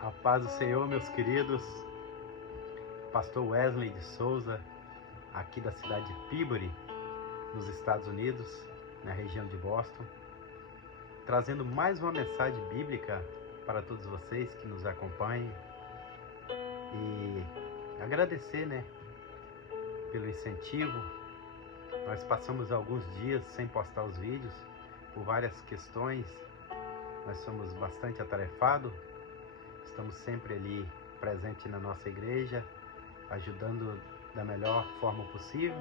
A paz do Senhor, meus queridos. Pastor Wesley de Souza, aqui da cidade de Peabody, nos Estados Unidos, na região de Boston, trazendo mais uma mensagem bíblica para todos vocês que nos acompanhem e agradecer, pelo incentivo. Nós passamos alguns dias sem postar os vídeos por várias questões. Nós somos bastante atarefados. Estamos sempre ali presente na nossa igreja, ajudando da melhor forma possível.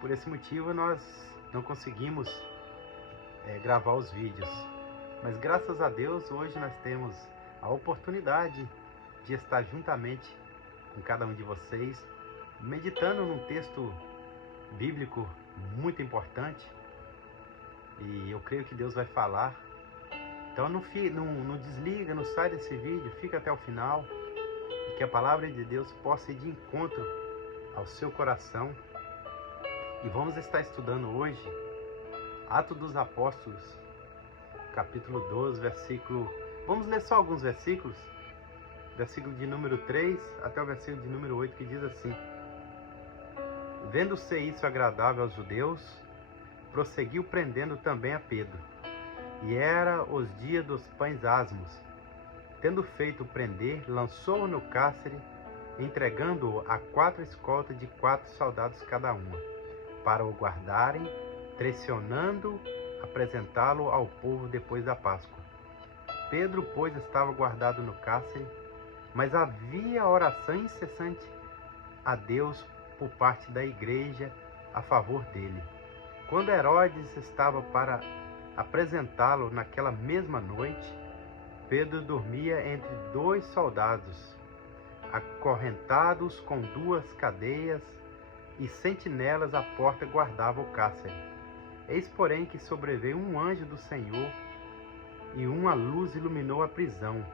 Por esse motivo nós não conseguimos gravar os vídeos. Mas graças a Deus hoje nós temos a oportunidade de estar juntamente com cada um de vocês, meditando num texto bíblico muito importante. E eu creio que Deus vai falar. Então não desliga, não sai desse vídeo, fica até o final e que a palavra de Deus possa ir de encontro ao seu coração. E vamos estar estudando hoje Atos dos Apóstolos, capítulo 12, versículo... Vamos ler só alguns versículos, versículo de número 3 até o versículo de número 8, que diz assim: Vendo ser isso agradável aos judeus, prosseguiu prendendo também a Pedro. E era os dias dos pães asmos. Tendo feito prender, lançou-o no cárcere, entregando-o a 4 escoltas de 4 soldados cada uma, para o guardarem, pressionando apresentá-lo ao povo depois da Páscoa. Pedro, pois, estava guardado no cárcere, mas havia oração incessante a Deus por parte da igreja a favor dele. Quando Herodes estava para apresentá-lo naquela mesma noite, Pedro dormia entre 2 soldados, acorrentados com 2 cadeias, e sentinelas à porta guardavam o cárcere. Eis, porém, que sobreveio um anjo do Senhor, e uma luz iluminou a prisão.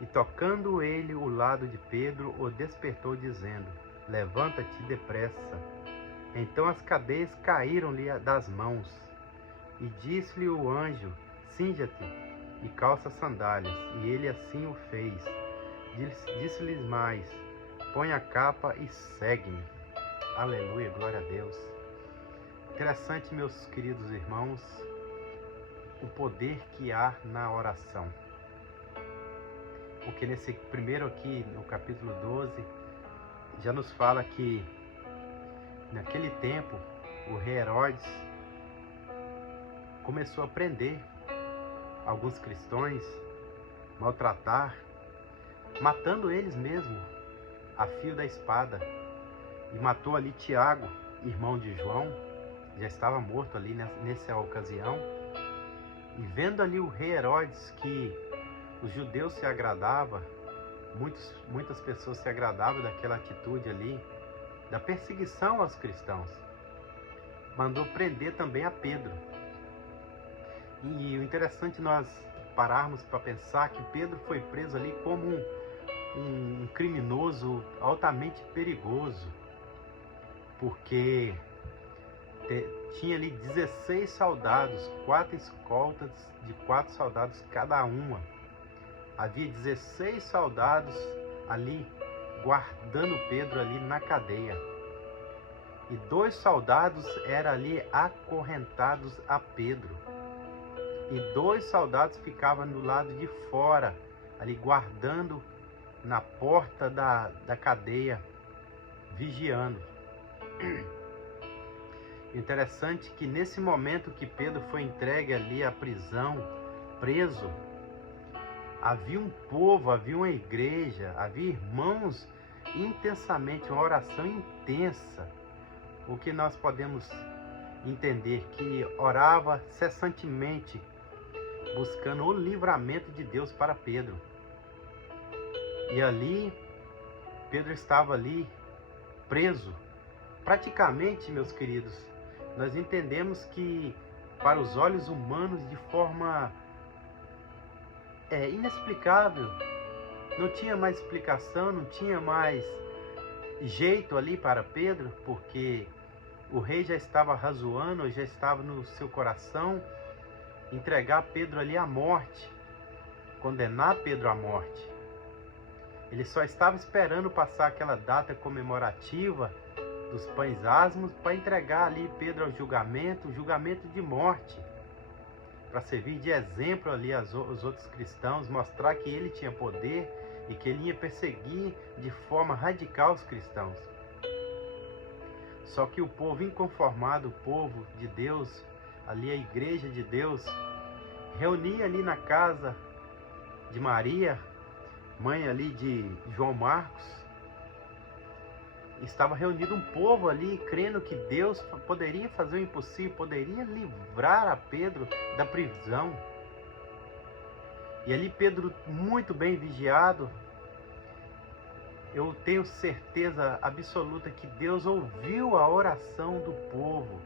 E tocando ele o lado de Pedro, o despertou, dizendo: Levanta-te depressa. Então as cadeias caíram-lhe das mãos. E disse-lhe o anjo: Cinja-te e calça sandálias. E ele assim o fez. Disse-lhes mais: Põe a capa e segue-me. Aleluia, glória a Deus. Interessante, meus queridos irmãos, o poder que há na oração. Porque nesse primeiro aqui, no capítulo 12, já nos fala que naquele tempo o rei Herodes começou a prender alguns cristãos, maltratar, matando eles mesmo a fio da espada. E matou ali Tiago, irmão de João, já estava morto ali nessa ocasião. E vendo ali o rei Herodes que os judeus se agradavam, muitas pessoas se agradavam daquela atitude ali, da perseguição aos cristãos, mandou prender também a Pedro. E o interessante nós pararmos para pensar que Pedro foi preso ali como um criminoso altamente perigoso, porque tinha ali 16 soldados, 4 escoltas de 4 soldados cada uma. Havia 16 soldados ali guardando Pedro ali na cadeia. E 2 soldados eram ali acorrentados a Pedro. E 2 soldados ficavam do lado de fora, ali guardando na porta da cadeia, vigiando. Interessante que nesse momento que Pedro foi entregue ali à prisão, preso, havia um povo, havia uma igreja, havia irmãos intensamente, uma oração intensa. O que nós podemos entender que orava cessantemente, buscando o livramento de Deus para Pedro. E ali, Pedro estava ali preso. Praticamente, meus queridos, nós entendemos que para os olhos humanos, de forma inexplicável, não tinha mais explicação, não tinha mais jeito ali para Pedro, porque o rei já estava razoando, já estava no seu coração entregar Pedro ali à morte. condenar Pedro à morte. Ele só estava esperando passar aquela data comemorativa dos pães asmos para entregar ali Pedro ao julgamento, julgamento de morte, para servir de exemplo ali aos outros cristãos, mostrar que ele tinha poder e que ele ia perseguir de forma radical os cristãos. Só que o povo inconformado, o povo de Deus, ali a igreja de Deus, reunia ali na casa de Maria, mãe ali de João Marcos. Estava reunido um povo ali, crendo que Deus poderia fazer o impossível, poderia livrar a Pedro da prisão. E ali Pedro, muito bem vigiado, eu tenho certeza absoluta que Deus ouviu a oração do povo.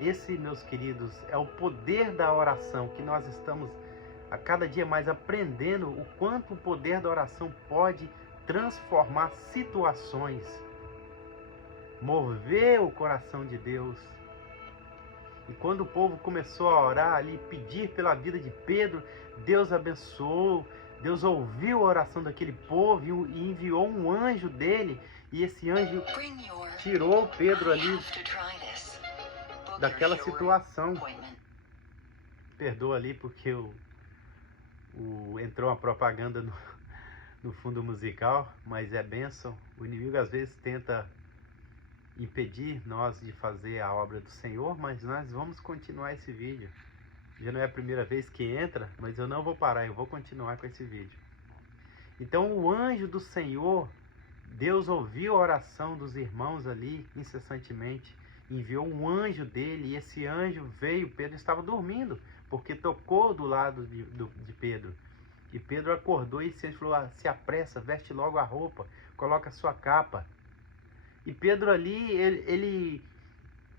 Esse, meus queridos, é o poder da oração, que nós estamos a cada dia mais aprendendo o quanto o poder da oração pode transformar situações, mover o coração de Deus. E quando o povo começou a orar ali, pedir pela vida de Pedro, Deus abençoou, Deus ouviu a oração daquele povo e enviou um anjo dele, e esse anjo tirou Pedro ali daquela situação. Perdoa ali porque entrou uma propaganda no fundo musical, mas é bênção. O inimigo às vezes tenta impedir nós de fazer a obra do Senhor, mas nós vamos continuar esse vídeo. Já não é a primeira vez que entra, mas eu não vou parar, eu vou continuar com esse vídeo. Então o anjo do Senhor, Deus ouviu a oração dos irmãos ali incessantemente, enviou um anjo dele, e esse anjo veio. Pedro estava dormindo, porque tocou do lado de Pedro. E Pedro acordou e falou: se apressa, veste logo a roupa, coloca a sua capa. E Pedro ali, ele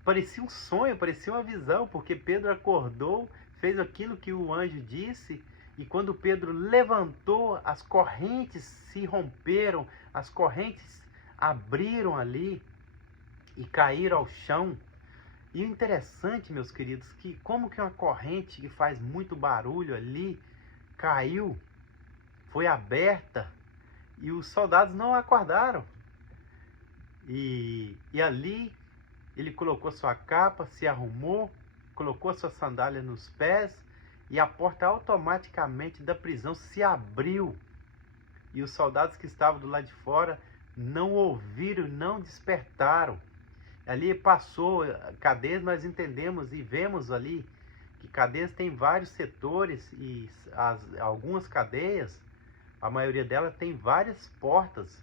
parecia um sonho, parecia uma visão, porque Pedro acordou, fez aquilo que o anjo disse, e quando Pedro levantou, as correntes se romperam, as correntes abriram ali e caíram ao chão. E o interessante, meus queridos, que como que uma corrente que faz muito barulho ali caiu, foi aberta, e os soldados não acordaram. E ali ele colocou sua capa, se arrumou, colocou sua sandália nos pés, e a porta automaticamente da prisão se abriu. E os soldados que estavam do lado de fora não ouviram, não despertaram. Ali passou cadeias, nós entendemos e vemos ali que cadeias tem vários setores, e algumas cadeias, a maioria delas tem várias portas.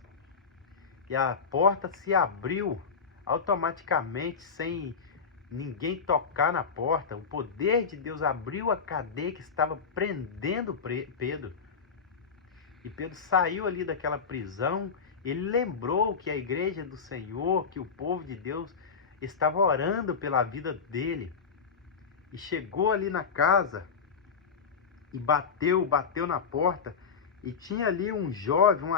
E a porta se abriu automaticamente, sem ninguém tocar na porta. O poder de Deus abriu a cadeia que estava prendendo Pedro. E Pedro saiu ali daquela prisão. Ele lembrou que a igreja do Senhor, que o povo de Deus estava orando pela vida dele. E chegou ali na casa e bateu na porta. E tinha ali uma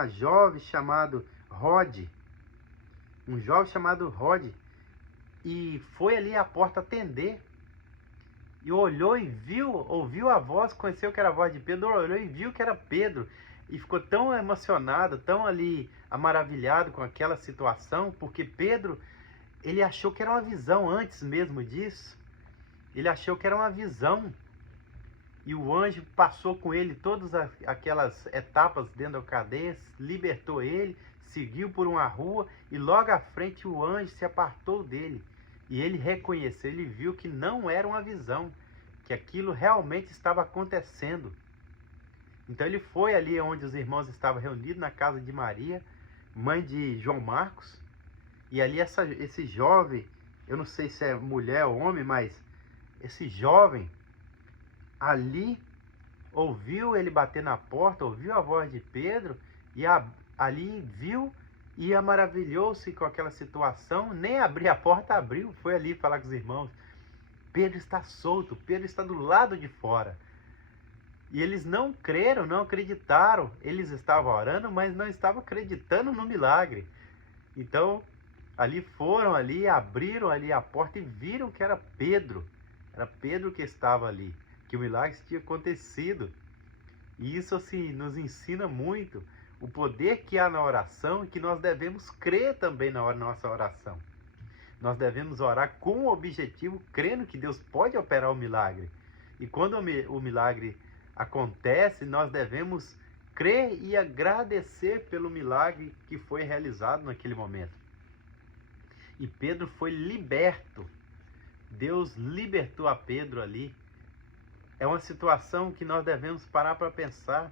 jovem chamado Rod. Um jovem chamado Rod. E foi ali à porta atender. E olhou e ouviu a voz, conheceu que era a voz de Pedro, olhou e viu que era Pedro. E ficou tão emocionado, tão ali maravilhado com aquela situação, porque Pedro, ele achou que era uma visão antes mesmo disso. Ele achou que era uma visão. E o anjo passou com ele todas aquelas etapas dentro da cadeia, libertou ele, seguiu por uma rua, e logo à frente o anjo se apartou dele. E ele reconheceu, ele viu que não era uma visão, que aquilo realmente estava acontecendo. Então ele foi ali onde os irmãos estavam reunidos, na casa de Maria, mãe de João Marcos. E ali esse jovem, eu não sei se é mulher ou homem, mas esse jovem ali ouviu ele bater na porta, ouviu a voz de Pedro, e ali viu e maravilhou-se com aquela situação. Nem abrir a porta, abriu, foi ali falar com os irmãos: Pedro está solto, Pedro está do lado de fora. E eles não creram, não acreditaram. Eles estavam orando, mas não estavam acreditando no milagre. Então, ali foram ali, abriram ali a porta e viram que era Pedro. Era Pedro que estava ali, que o milagre tinha acontecido. E isso assim nos ensina muito o poder que há na oração e que nós devemos crer também na nossa oração. Nós devemos orar com o objetivo, crendo que Deus pode operar o milagre. E quando o milagre acontece, nós devemos crer e agradecer pelo milagre que foi realizado naquele momento. E Pedro foi liberto. Deus libertou a Pedro ali. É uma situação que nós devemos parar para pensar.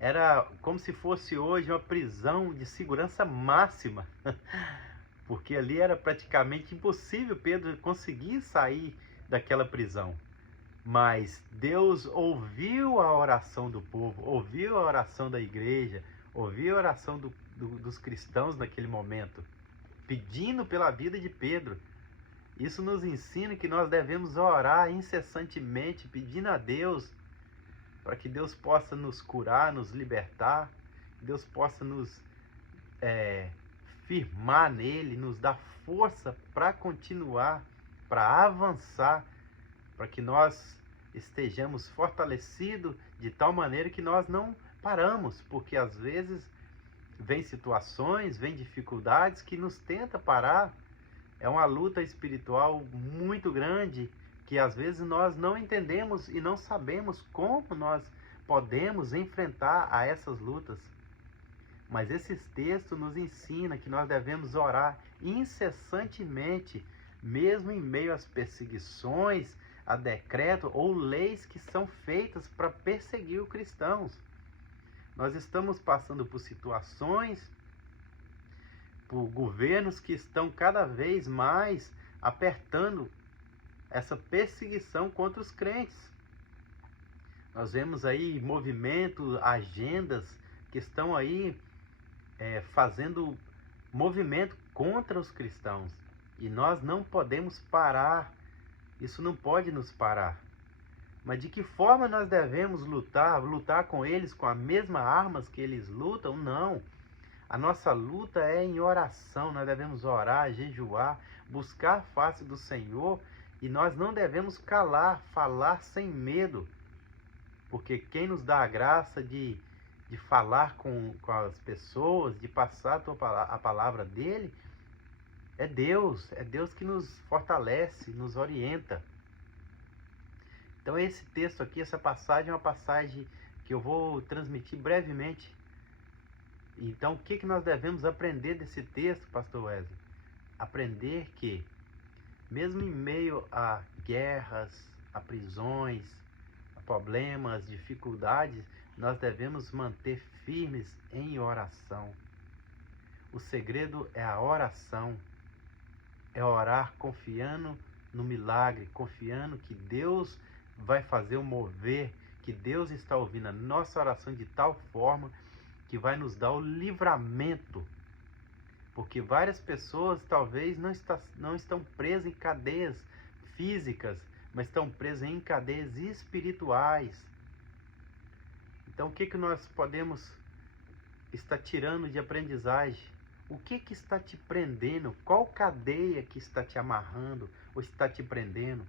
Era como se fosse hoje uma prisão de segurança máxima. Porque ali era praticamente impossível Pedro conseguir sair daquela prisão. Mas Deus ouviu a oração do povo, ouviu a oração da igreja, ouviu a oração dos cristãos naquele momento, pedindo pela vida de Pedro. Isso nos ensina que nós devemos orar incessantemente, pedindo a Deus, para que Deus possa nos curar, nos libertar, Deus possa nos firmar nele, nos dar força para continuar, para avançar, para que nós estejamos fortalecidos de tal maneira que nós não paramos, porque às vezes vem situações, vem dificuldades que nos tenta parar. É uma luta espiritual muito grande que às vezes nós não entendemos e não sabemos como nós podemos enfrentar a essas lutas. Mas esses textos nos ensinam que nós devemos orar incessantemente, mesmo em meio às perseguições, a decreto ou leis que são feitas para perseguir os cristãos. Nós estamos passando por situações, por governos que estão cada vez mais apertando essa perseguição contra os crentes. Nós vemos aí movimentos, agendas que estão aí fazendo movimento contra os cristãos. E nós não podemos parar. Isso não pode nos parar. Mas de que forma nós devemos lutar? Lutar com eles com as mesmas armas que eles lutam? Não. A nossa luta é em oração. Nós devemos orar, jejuar, buscar a face do Senhor. E nós não devemos calar, falar sem medo. Porque quem nos dá a graça de falar com as pessoas, de passar a palavra dele, é Deus que nos fortalece, nos orienta. Então esse texto aqui, essa passagem é uma passagem que eu vou transmitir brevemente. Então o que nós devemos aprender desse texto, pastor Wesley? Aprender que, mesmo em meio a guerras, a prisões, a problemas, dificuldades, nós devemos manter firmes em oração. O segredo é a oração. É orar confiando no milagre, confiando que Deus vai fazer o mover, que Deus está ouvindo a nossa oração de tal forma que vai nos dar o livramento. Porque várias pessoas talvez não estão presas em cadeias físicas, mas estão presas em cadeias espirituais. Então o que nós podemos estar tirando de aprendizagem? O que está te prendendo? Qual cadeia que está te amarrando ou está te prendendo?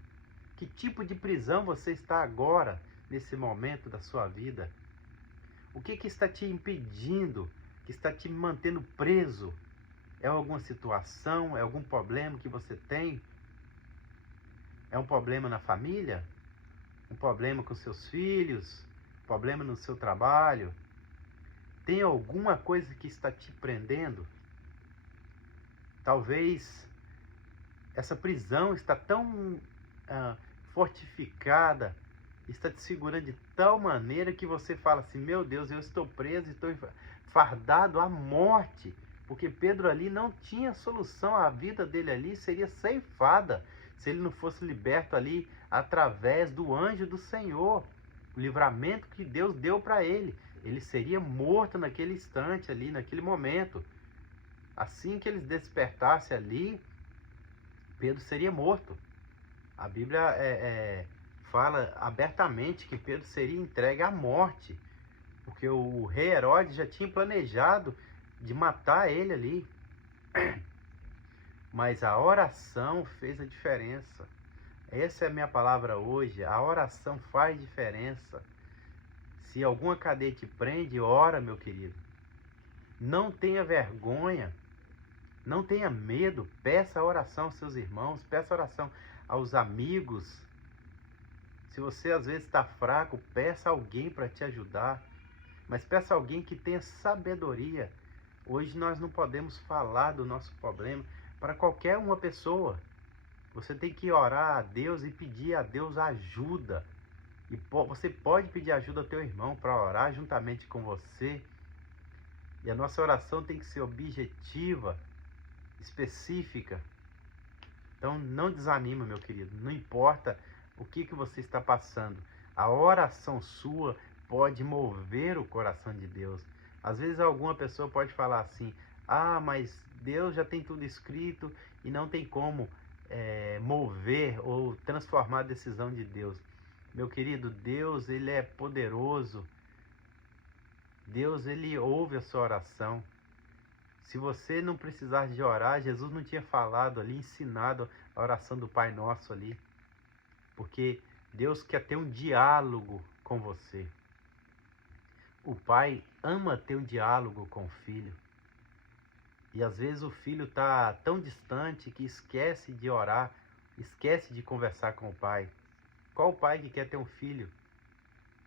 Que tipo de prisão você está agora, nesse momento da sua vida? O que está te impedindo, que está te mantendo preso? É alguma situação, é algum problema que você tem? É um problema na família? Um problema com seus filhos? Problema no seu trabalho? Tem alguma coisa que está te prendendo? Talvez essa prisão está tão fortificada, está te segurando de tal maneira que você fala assim: meu Deus, eu estou preso, estou fardado à morte. Porque Pedro ali não tinha solução, a vida dele ali seria ceifada se ele não fosse liberto ali através do anjo do Senhor. O livramento que Deus deu para ele. Ele seria morto naquele instante ali, naquele momento. Assim que eles despertassem ali, Pedro seria morto. A Bíblia fala abertamente que Pedro seria entregue à morte, porque o rei Herodes já tinha planejado de matar ele ali. Mas a oração fez a diferença. Essa é a minha palavra hoje. A oração faz diferença. Se alguma cadeia te prende, ora, meu querido. Não tenha vergonha, não tenha medo, peça oração aos seus irmãos, peça oração aos amigos. Se você às vezes está fraco, peça alguém para te ajudar, mas peça alguém que tenha sabedoria. Hoje nós não podemos falar do nosso problema para qualquer uma pessoa. Você tem que orar a Deus e pedir a Deus ajuda. E você pode pedir ajuda ao teu irmão para orar juntamente com você. E a nossa oração tem que ser objetiva, específica. Então não desanima, meu querido. Não importa o que você está passando. A oração sua pode mover o coração de Deus. Às vezes alguma pessoa pode falar assim: ah, mas Deus já tem tudo escrito e não tem como mover ou transformar a decisão de Deus. Meu querido, Deus, ele é poderoso. Deus, ele ouve a sua oração. Se você não precisar de orar, Jesus não tinha falado ali, ensinado a oração do Pai Nosso ali. Porque Deus quer ter um diálogo com você. O pai ama ter um diálogo com o filho. E às vezes o filho está tão distante que esquece de orar, esquece de conversar com o pai. Qual pai que quer ter um filho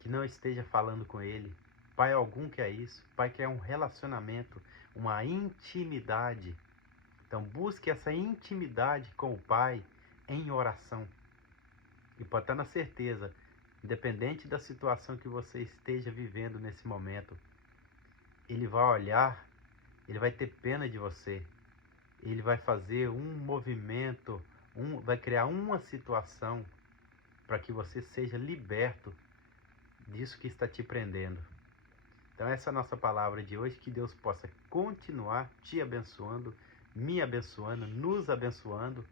que não esteja falando com ele? Pai algum quer isso. Pai quer um relacionamento, uma intimidade. Então busque essa intimidade com o pai em oração. E pode estar na certeza, independente da situação que você esteja vivendo nesse momento, ele vai olhar, ele vai ter pena de você, ele vai fazer um movimento, vai criar uma situação para que você seja liberto disso que está te prendendo. Então essa é a nossa palavra de hoje, que Deus possa continuar te abençoando, me abençoando, nos abençoando,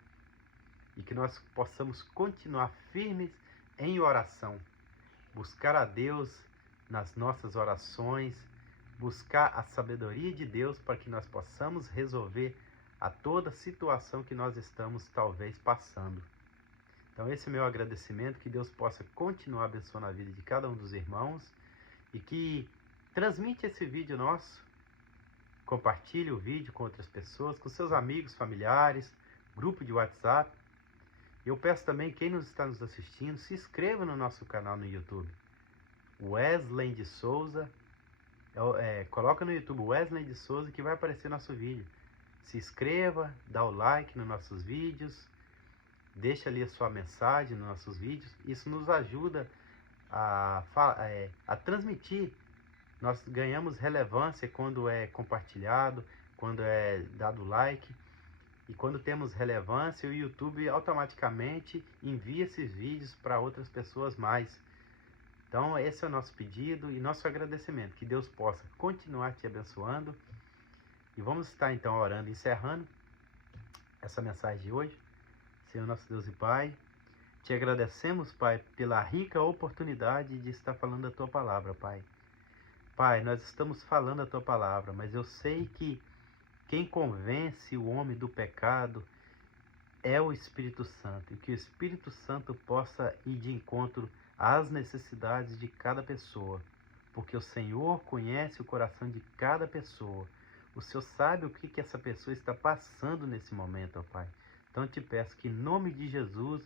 e que nós possamos continuar firmes em oração, buscar a Deus nas nossas orações, buscar a sabedoria de Deus para que nós possamos resolver a toda situação que nós estamos talvez passando. Então esse é o meu agradecimento, que Deus possa continuar abençoando a vida de cada um dos irmãos e que transmite esse vídeo nosso, compartilhe o vídeo com outras pessoas, com seus amigos, familiares, grupo de WhatsApp. Eu peço também, quem está nos assistindo, se inscreva no nosso canal no YouTube. Wesley de Souza, coloca no YouTube Wesley de Souza que vai aparecer nosso vídeo. Se inscreva, dá o like nos nossos vídeos, deixa ali a sua mensagem nos nossos vídeos. Isso nos ajuda a transmitir. Nós ganhamos relevância quando é compartilhado, quando é dado like. E quando temos relevância, o YouTube automaticamente envia esses vídeos para outras pessoas mais. Então esse é o nosso pedido e nosso agradecimento. Que Deus possa continuar te abençoando. E vamos estar então orando, encerrando essa mensagem de hoje. Senhor nosso Deus e Pai, te agradecemos, Pai, pela rica oportunidade de estar falando a Tua palavra, Pai. Pai, nós estamos falando a Tua palavra, mas eu sei que quem convence o homem do pecado é o Espírito Santo. E que o Espírito Santo possa ir de encontro às necessidades de cada pessoa. Porque o Senhor conhece o coração de cada pessoa. O Senhor sabe o que essa pessoa está passando nesse momento, ó Pai. Então eu te peço que em nome de Jesus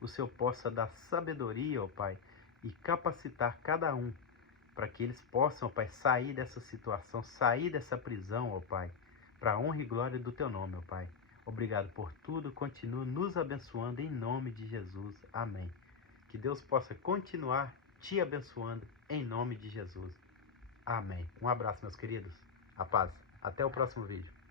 o Senhor possa dar sabedoria, ó Pai, e capacitar cada um para que eles possam, ó Pai, sair dessa situação, sair dessa prisão, ó Pai, para a honra e glória do Teu nome, ó Pai. Obrigado por tudo, continua nos abençoando em nome de Jesus. Amém. Que Deus possa continuar te abençoando em nome de Jesus. Amém. Um abraço, meus queridos. A paz. Até o próximo vídeo.